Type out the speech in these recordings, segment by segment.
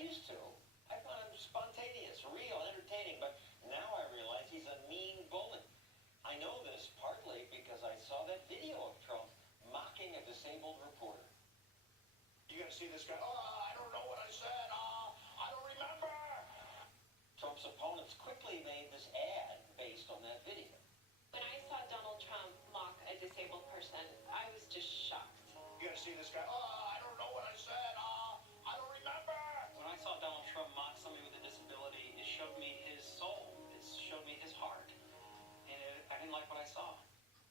used to. I found him spontaneous, real, entertaining, but now I realize he's a mean bully. I know this partly because I saw that video of Trump mocking a disabled reporter. You gotta see this guy. Oh, I don't know what I said. I don't remember. Trump's opponents quickly made this ad based on that video. When I saw Donald Trump mock a disabled person, I was just shocked. You gotta see this guy. Oh, I don't know what I said. I don't remember. When I saw Donald Trump mock somebody with a disability, it showed me his soul. It showed me his heart. And I didn't like what I saw.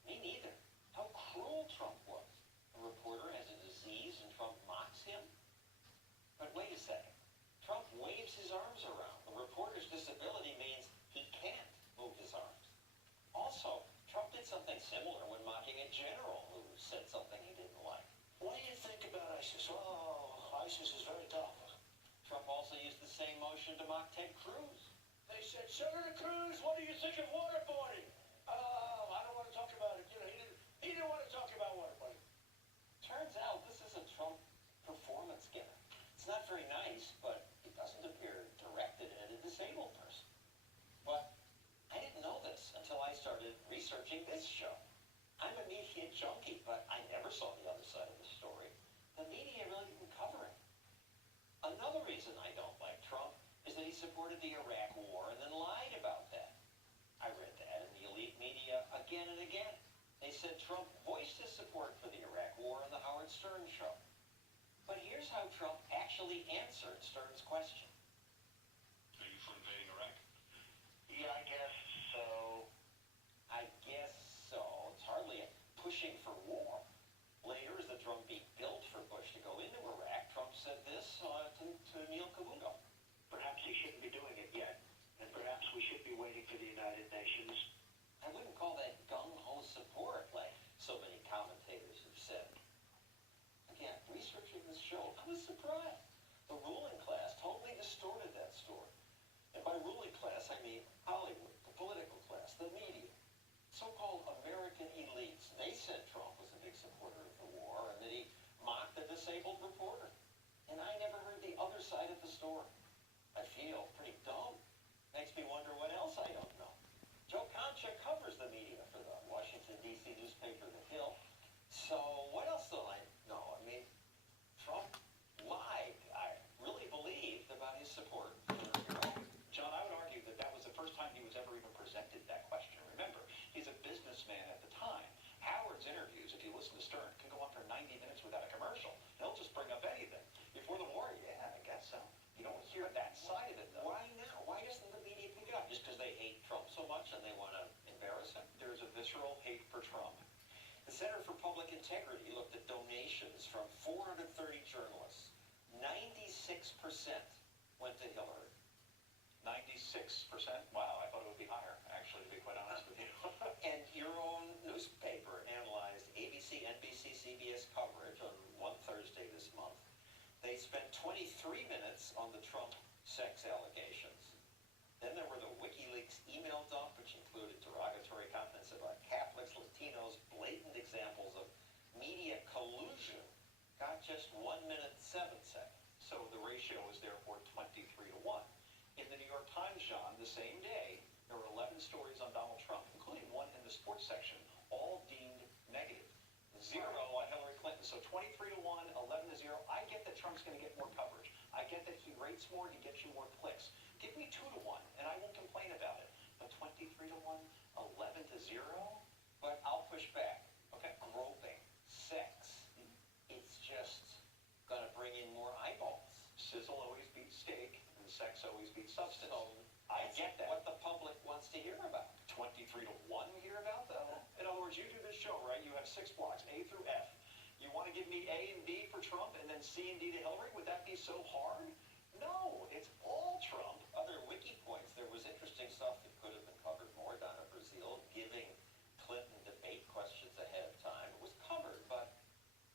Me neither. How cruel Trump was. A reporter has a disease and Trump mocks him? But wait a second. Trump waves his arms around. The reporter's disability means he can't move his arms. Also, Trump did something similar when mocking a general who said something he didn't like. What do you think about ISIS? Oh, ISIS is very tough. Trump also used the same motion to mock Ted Cruz. They said, Senator Cruz, what do you think of waterboarding? Oh, I don't want to talk about it. You know, he didn't want to talk about waterboarding. Turns out this is a Trump performance gimmick. It's not very nice, but it doesn't appear directed at a disabled person. But I didn't know this until I started researching this show. I'm a media junkie, but I never saw the other side of the story. The media really didn't cover it. Another reason I don't like Trump is that he supported the Iraq War and then lied about that. I read that in the elite media again and again. They said Trump voiced his support for the Iraq War on the Howard Stern show. But here's how Trump actually answered Stern's question. Are you for invading Iraq? Yeah, I guess so. I guess so. It's hardly a pushing for war. Later, as the drumbeat built for Bush to go into Iraq, Trump said this to Neil Cavuto. Perhaps he shouldn't be doing it yet, and perhaps we should be waiting for the United Nations. I wouldn't call that gung-ho support like so many commentators have said. Again, researching this show, I was surprised. The ruling class totally distorted that story. And by ruling class, I mean Hollywood, the political class, the media. So-called American elites, they said Trump was a big supporter of the war and that he mocked a disabled reporter. And I never heard the other side of the story. I feel pretty dumb. Makes me wonder what else I don't know. Joe Concha covers the media for the Washington, D.C. newspaper The Hill. So what else do I know? I mean, Trump lied, I really believed, about his support for Iraq. John, I would argue that that was the first time he was ever even presented that question. Remember, he's a businessman at the time. Howard's interviews, if you listen to Stern, can go on for 90 minutes without a commercial. He'll just bring up anything. Before the war, yeah, I guess so. You don't hear that side of it, though. Why now? Why doesn't the media pick it up? Just because they hate Trump so much and they want to embarrass him? There's a visceral hate for Trump. The Center for Public Integrity looked at donations from 430 journalists. 96% went to Hillary. 96%? Wow, I thought it would be higher, actually, to be quite honest with you. And your own newspaper analyzed ABC, NBC, CBS coverage on one Thursday this month. They spent 23 minutes on the Trump sex allegations. Then there were the WikiLeaks email dump, which included derogatory comments about Catholics, Latinos, blatant examples of media collusion. Got just 1 minute, 7 seconds. So the ratio is therefore 23 to 1. In the New York Times, John, the same day, there were 11 stories on Donald Trump, including one in the sports section, all deemed negative. 0 on Hillary Clinton. So 23 to 1, 11 to 0. I get that Trump's going to get more coverage. I get that he rates more, he gets you more clicks. Give me 2 to 1, and I won't complain about it. But 23 to 1, 11 to 0? But I'll push back. Okay. Groping, sex, it's just going to bring in more eyeballs. Sizzle always beats steak, and sex always beats substance. So I get that. What the public wants to hear about. 23 to 1 we hear about, though? In other words, you do this show, right? You have 6 blocks, A through F. You want to give me A and B for Trump and then C and D to Hillary? Would that be so hard? No, it's all Trump. Other wiki points, there was interesting stuff that could have been covered more. Donna Brazil giving Clinton debate questions ahead of time. It was covered, but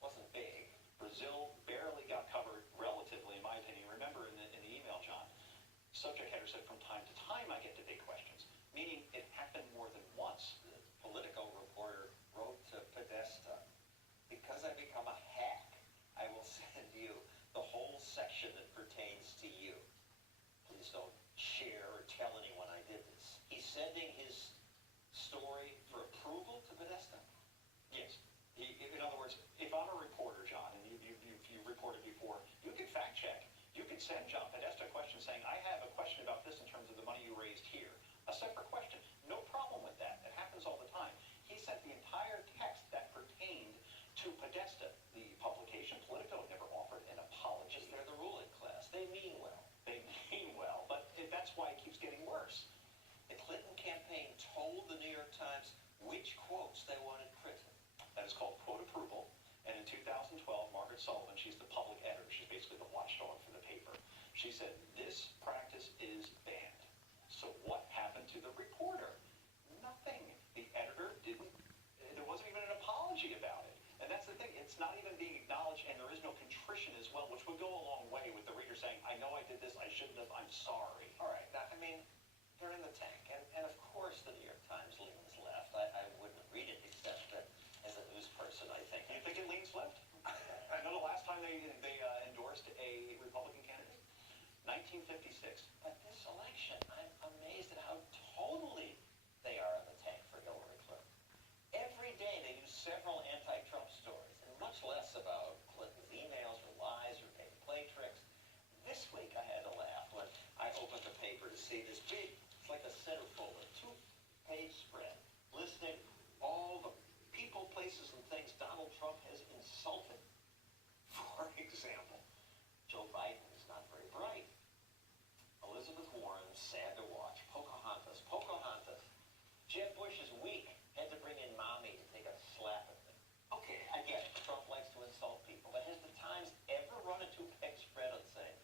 wasn't big. Brazil barely got covered relatively, in my opinion. Remember in the email, John, subject header said from time to time I get debate questions, meaning it happened more than once. The Politico reporter wrote to Podesta, because I become a hack, I will send you the whole section that pertains to you. please don't share or tell anyone I did this. He's sending his story for approval to Podesta. Yes. In other words, if I'm a reporter, John, and you've reported before, you can fact check. You can send John Podesta a question saying, I have a question about this in terms of the money you raised here. A separate question. No problem with that. It happens all the time. He sent the entire text that pertained to Podesta. The publication, Politico, never offered an apology. They're the ruling class. They mean well. They mean well, but that's why it keeps getting worse. The Clinton campaign told the New York Times which quotes they wanted printed. That is called quote approval. And in 2012, Margaret Sullivan, she's the public editor. She's basically the watchdog for the paper. She said, this practice is banned. So what happened to the reporter? Nothing. The editor didn't, there wasn't even an apology about it. And that's the thing. It's not even being acknowledged, and there is no contrition as well, which would go a long way with the reader saying, I know I did this, I shouldn't have, I'm sorry. All right. Now, I mean, they're in the tank. And of course the New York Times leans left. I wouldn't read it except that as a news person, I think. You think it leans left? I know the last time they endorsed a Republican candidate? 1956. But this election, I'm amazed at how totally they are in the tank for Hillary Clinton. Every day they do several anti-Trump stories, and much less about Clinton's emails or lies or maybe play tricks. This week I had to laugh when I opened the paper to see this big, it's like a centerfold, a two-page spread listing all the people, places, and things Donald Trump has insulted. For example, Joe Biden is not very bright. Elizabeth Warren, sad to watch. Pocahontas. Jeb Bush is weak. Had to bring in mommy to take a slap at them. Okay, I get it. Trump likes to insult people. But has the Times ever run a two-page spread on saying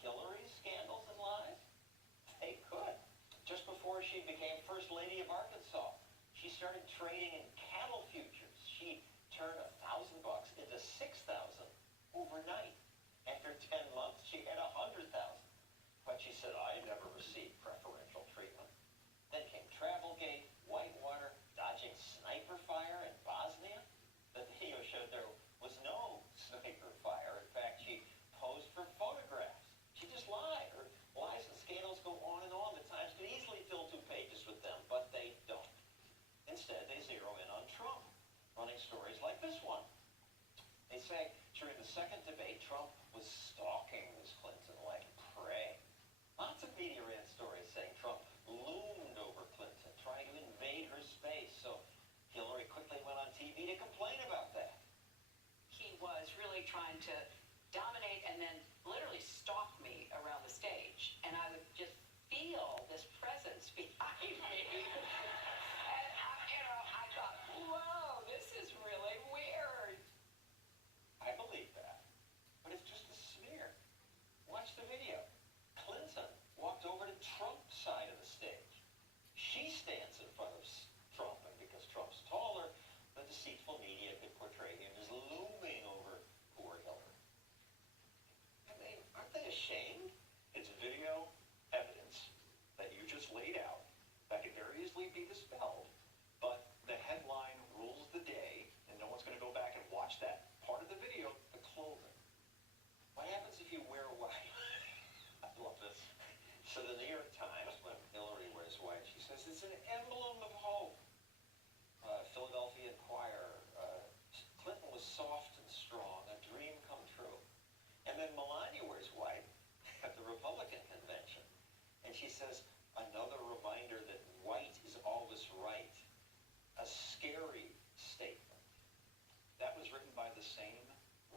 Hillary's scandals and lies? They could. Just before she became First Lady of Arkansas, she started trading in cattle futures. She turned $1,000 into $6,000 overnight. After 10 months, she had $100,000. But she said, I never received preferential treatment. Then came Travelgate, Whitewater, dodging sniper fire in Bosnia. The video showed there was no sniper fire. In fact, she posed for photographs. She just lied. Her lies and scandals go on and on. The Times could easily fill 2 pages with them, but they don't. Instead, they zero in on Trump, running stories like this one. They say during the second debate, Trump was stalking Ms. Clinton like prey. Lots of media ran stories saying Trump loomed over Clinton, trying to invade her space. So Hillary quickly went on TV to complain about that. He was really trying to dominate and then literally stalk me around the stage. And I would just feel this presence behind me. And I thought, whoa, this is really weird. I believe that. But it's just a smear. Watch the video. Clinton walked over to Trump's side of the stage. She stands in front of Trump, and because Trump's taller, the deceitful media could portray him as looming over poor Hillary. I mean, aren't they ashamed? It's video evidence that you just laid out that could very easily be dispelled, but the headline rules the day, and no one's going to go back and watch that part of the video. The clothing. What happens if you wear white? I love this. So the New York Times, when Hillary wears white, she says it's an emblem of hope. Philadelphia Inquirer, Clinton was soft and strong, a dream come true. And then Melania wears white at the Republican convention. And she says, another reminder that white is always right. A scary statement. That was written by the same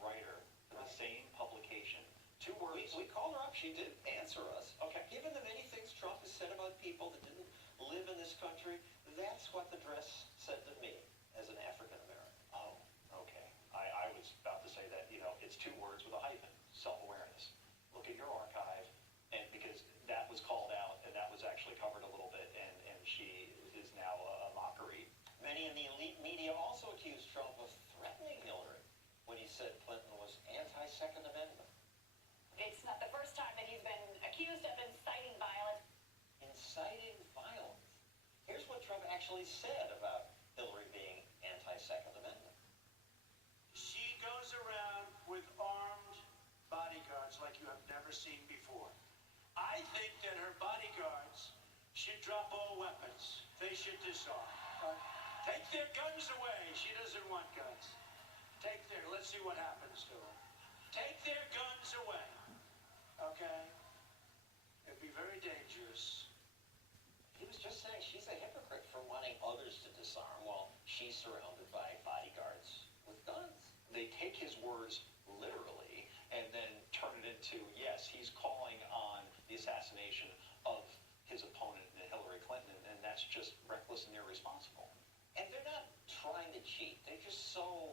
writer for the same publication. 2 words. We called her up. She did answer us. Okay. Given the many things Trump has said about people that didn't live in this country, that's what the dress said to me as an African American. Oh, okay. I was about to say that, it's 2 words with a hyphen. Self-awareness. Look at your archive, and because that was called out, and that was actually covered a little bit, and she is now a mockery. Many in the elite media also accused Trump of threatening Hillary when he said Clinton was anti-Second Amendment. It's not the first time that he's been accused of inciting violence. Inciting violence. Here's what Trump actually said about Hillary being anti-Second Amendment. She goes around with armed bodyguards like you have never seen before. I think that should drop all weapons. They should disarm. Take their guns away. She doesn't want guns. Let's see what happens to them. Take their guns away. Okay? It'd be very dangerous. He was just saying she's a hypocrite for wanting others to disarm while she's surrounded by bodyguards with guns. They take his words literally and then turn it into, yes, he's calling on the assassination of his opponent, Hillary Clinton, and that's just reckless and irresponsible. And they're not trying to cheat. They're just so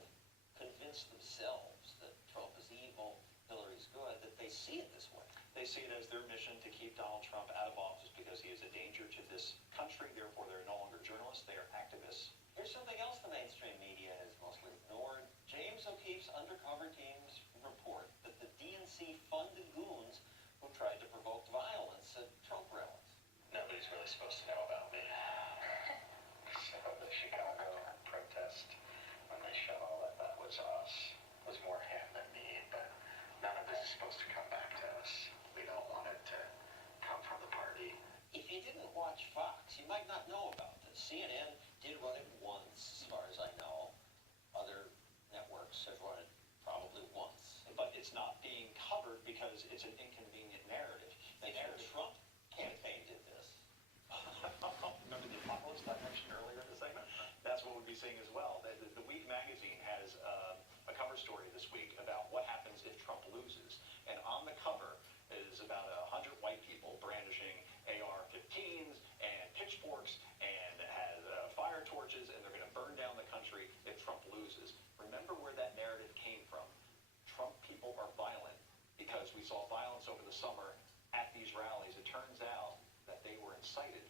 convinced themselves that Trump is evil, Hillary's good, that they see it this way. They see it as their mission to keep Donald Trump out of office because he is a danger to this country. Therefore, they're no longer journalists, they are activists. Here's something else the mainstream media has mostly ignored. James O'Keefe's undercover teams report that the DNC funded goons who tried to provoke violence at Trump rallies. Nobody's really supposed to know about me. So the Chicago protest, when they shot all that was us. It was more him than me, but none of this is supposed to come back to us. We don't want it to come from the party. If you didn't watch Fox, you might not know about this. CNN did run it once, as far as I know. Other networks have run it probably once. But it's not being covered because it's an inconvenient narrative. The narrative. Trump campaign did this. Remember the apocalypse that I mentioned earlier in the segment? That's what we'd be seeing as well. The Week magazine has a cover story this week about what happens if Trump loses. And on the cover is about 100 white people brandishing AR-15s and pitchforks and has fire torches, and they're going to burn down the country if Trump loses. Remember where that narrative came from. Trump people are violent because we saw violence over the summer at these rallies. It turns out that they were incited